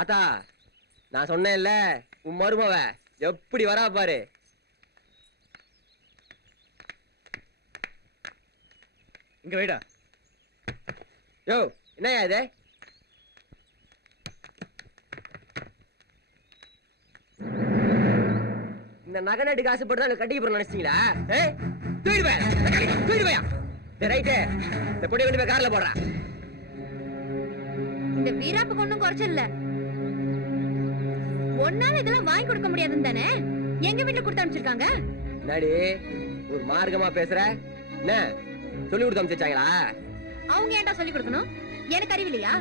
ஆத்தா, நான் சொன்னேன்ல உன் மருமவ எப்படி வரா பாரு. இங்க வைடா. யோ, என்னையா இது? இந்த நகை நட்டு காசு போட்டு தான் கட்டிக்க போறோம் நினைச்சீங்களா? தூக்கிடுவேன். ரைட்டு, இந்த பொடி கொண்டு போய் கார்ல போடுறேன். இந்த வீராப்புக்கு ஒண்ணும் குறைச்சல் இல்ல. ஒன்னால இதெல்லாம் வாங்கி கொடுக்க முடியாதுன்னு தானே எங்க வீட்டுல கொடுத்து அனுப்பிச்சிருக்காங்க. என்னடி ஒரு மார்க்கமா பேசுற? என்ன சொல்லி கொடுத்து அனுப்பிச்சாங்களா? அவங்க ஏன்டா சொல்லி கொடுக்கணும்? எனக்கு அறிவில்லையா?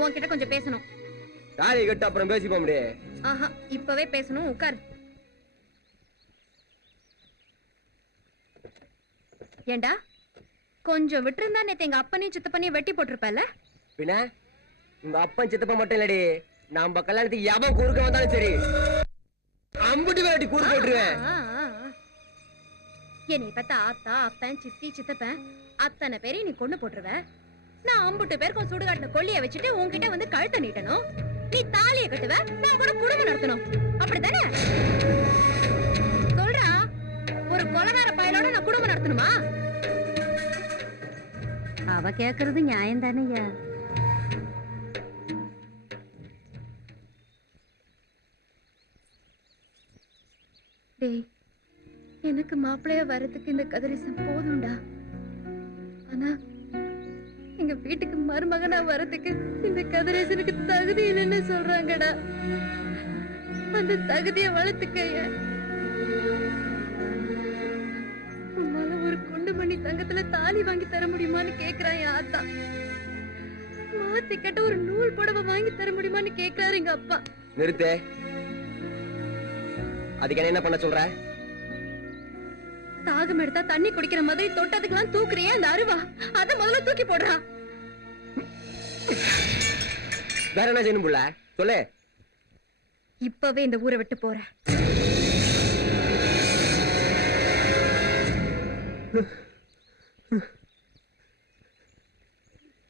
உன்கிட்ட கொஞ்சம் பேசணும். தாலி கட்டு அப்புறம் பேசிப்போம் முடியே. ஆஹா, இப்பவே பேசணும். உட்கார். ஏண்டா கொஞ்சம் விட்டுருந்தா நேத்து எங்க அப்பனையும் சித்தப்பனையும் வெட்டி போட்டிருப்பல. பின்ன உங்க அப்பன் சித்தப்பா மட்டும் இல்லடி, நம்ம கல்யாணத்துக்கு எவன் குறுக்க வந்தாலும் சரி அம்புட்டு வேட்டி கூறு போட்டுருவேன். என்னை பார்த்தா ஆத்தா, அப்பன், சித்தி, சித்தப்பன் அத்தனை பேரையும் நீ கொண்டு போட்டுருவ. நான் அம்புட்டு பேருக்கும் சுடுகாட்டுல கொல்லிய வச்சுட்டு உன்கிட்ட வந்து கழுத்தை நீட்டணும். நீ தாலியை கட்டுவ, நான் கூட குடும்பம் நடத்தணும். அப்படித்தானே சொல்றா? ஒரு கொலகார பயலோட நான் குடும்பம் நடத்தணுமா? அவ கேக்குறது நியாயம் தானேயா? டேய், எனக்கு மாப்பிள்ளைய வரதுக்கு இந்த கதிரேசன் போதும்டா. ஆனா எங்க வீட்டுக்கு மருமகனா வரதுக்கு இந்த கதிரேசனுக்கு தகுதி இல்லைன்னு சொல்றாங்கடா. அந்த தகுதியை வளர்த்துக்கைய. உன்னால ஒரு குண்டு மணி தங்கத்துல தாலி வாங்கி தர முடியுமான்னு கேக்குறான் என் ஆத்தா. மாத்தி கட்ட ஒரு நூல் புடவை வாங்கி தர முடியுமான்னு கேக்குறாரு எங்க அப்பா. நிறுத்து. அதுக்கு என்ன பண்ண சொல்ற? தாகம் எடுத்தா தண்ணி குடிக்கிற மாதிரி தொட்டதுக்கெல்லாம் தூக்குறியே அந்த அருவா, அத முதல்ல தூக்கி போடுறா. வேற என்ன செய்யணும் புள்ள? சொல்லு. இப்பவே இந்த ஊரை விட்டு போற.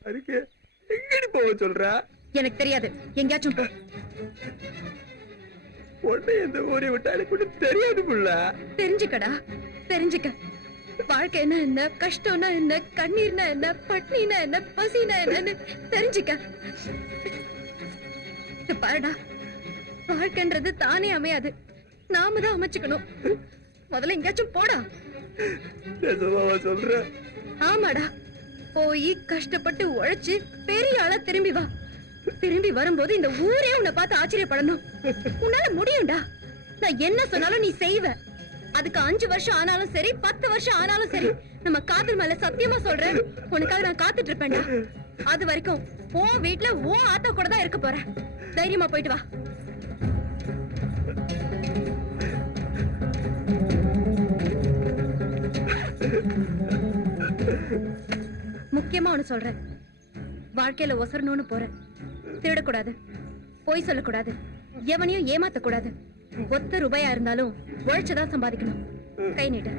அதுக்கு எங்கடி போக சொல்ற? எனக்கு தெரியாது, எங்கேயாச்சும் போ. உடனே எந்த ஊரை விட்டா எனக்கு தெரியாது புள்ள. தெரிஞ்சுக்கடா, தெரிஞ்சுக்க. வாழ்க்கை என்ன, கஷ்டம்னா என்ன, கண்ணீர்னா என்ன, பட்னினா என்ன, பசினா என்னன்னு தெரிஞ்சுக்க. பாருடா, வாழ்க்கைன்றது தானே அமையாது, நாம தான் அமைச்சுக்கணும். முதல்ல எங்கேயாச்சும் போடா. சொல்ற? ஆமாடா, போய் கஷ்டப்பட்டு உழைச்சு பெரிய ஆளா திரும்பி வா. திரும்பி வரும்போது இந்த ஊரே உன்னை பார்த்து ஆச்சரியப்படணும். உன்னால முடியும்டா. நான் என்ன சொன்னாலும் நீ செய்வ. அதுக்கு 5 வருஷம் ஆனாலும் சரி, 10 வருஷம் ஆனாலும் சரி, நம்ம காதல் மேல சத்தியமா சொல்றேன், உனக்காக நான் காத்துட்டு இருப்பேன்டா. அது வரைக்கும் உன் வீட்டுல உன் ஆத்தா கூட தான் இருக்க போறேன். தைரியமா போயிட்டு வா. முக்கியமா ஒண்ணு சொல்றேன், வாழ்க்கையில ஒசரணும்னு போறேன். திருடக்கூடாது, பொய் சொல்லக்கூடாது, எவனையும் ஏமாத்த கூடாது. ஒத்த ரூபாயா இருந்தாலும் உழைச்சுதான் சம்பாதிக்கணும். கை நீட்ட.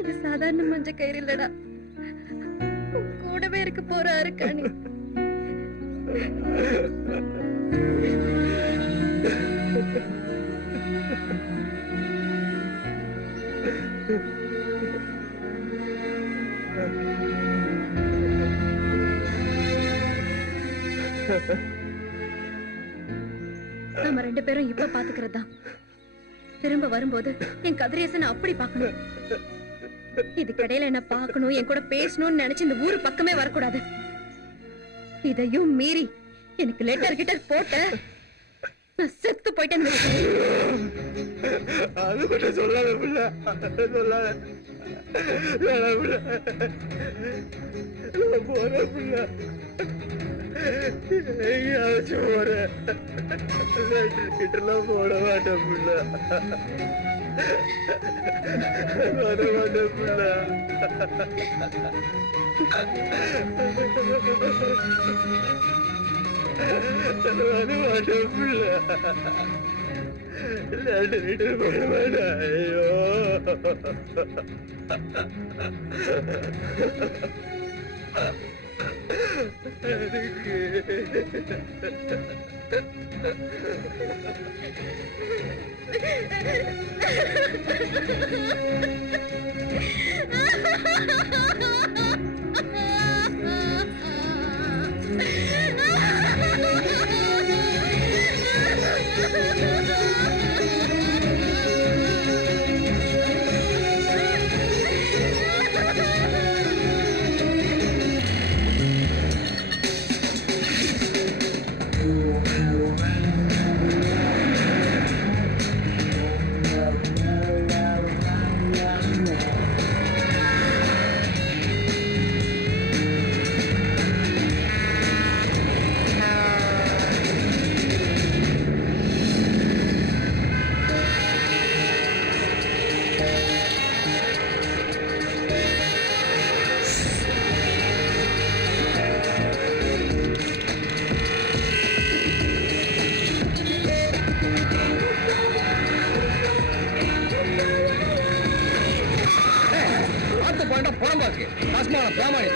இது சாதாரண மஞ்ச கயிறு இல்லடா, கூடவே இருக்க போற அருக்காணி. நம்ம 2 பேரும் இப்ப பாத்துக்கிறது தான். திரும்ப வரும்போது என் கதிரேசனை அப்படி பாக்கணும். இதுக்கிடையில என்ன பாக்கணும், என் கூட பேசணும்னு நினைச்சு இந்த ஊரு பக்கமே வரக்கூடாது. இதையும் மீறி எனக்கு லெட்டர் கிட்ட போட்ட நான் செத்து போயிட்டேன். அது மட்டும் சொல்லாத புள்ள, சொல்லாத. போற புள்ள, எங்கேயாச்சும் போற கிட்டலாம் போட மாட்டேன் புள்ள, வர மாட்டேன் புள்ள. வரமாட்டேன் புள்ள. 2 லிட்டர் வரமாட்டேன். ஐயோ புறம்பாக்கு கஸ்மான பிராமணி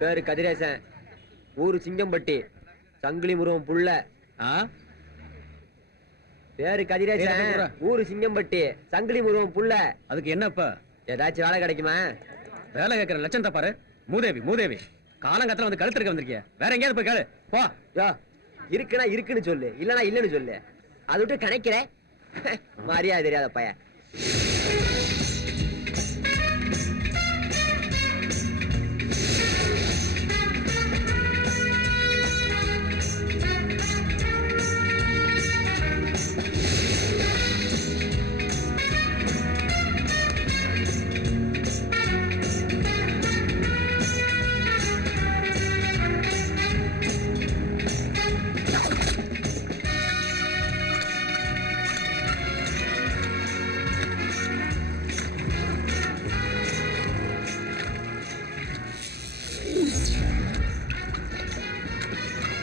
பேரு கதிரேசன், ஊரு சிங்கம்பட்டி, சங்கிலி முருகன் புள்ள. பேரு கதிரேசன், ஊரு சிங்கம்பட்டி, சங்கிலி முருகன் புள்ள. அதுக்கு என்னப்பா? ஏதாச்சும் வேலை கிடைக்குமா? வேலை கேட்கிற லட்சம் பாரு. மூதேவி மூதேவி, காலங்கத்துல வந்து கழுத்து இருக்க வந்திருக்கிய. வேற எங்கேயாவது போய் கேளு போ. இருக்குன்னா இருக்குன்னு சொல்லு, இல்லன்னா இல்லன்னு சொல்லு. அது விட்டு கணக்கிற மரியாதை தெரியாத பையன்.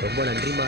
ரொம்ப நன்றிமா.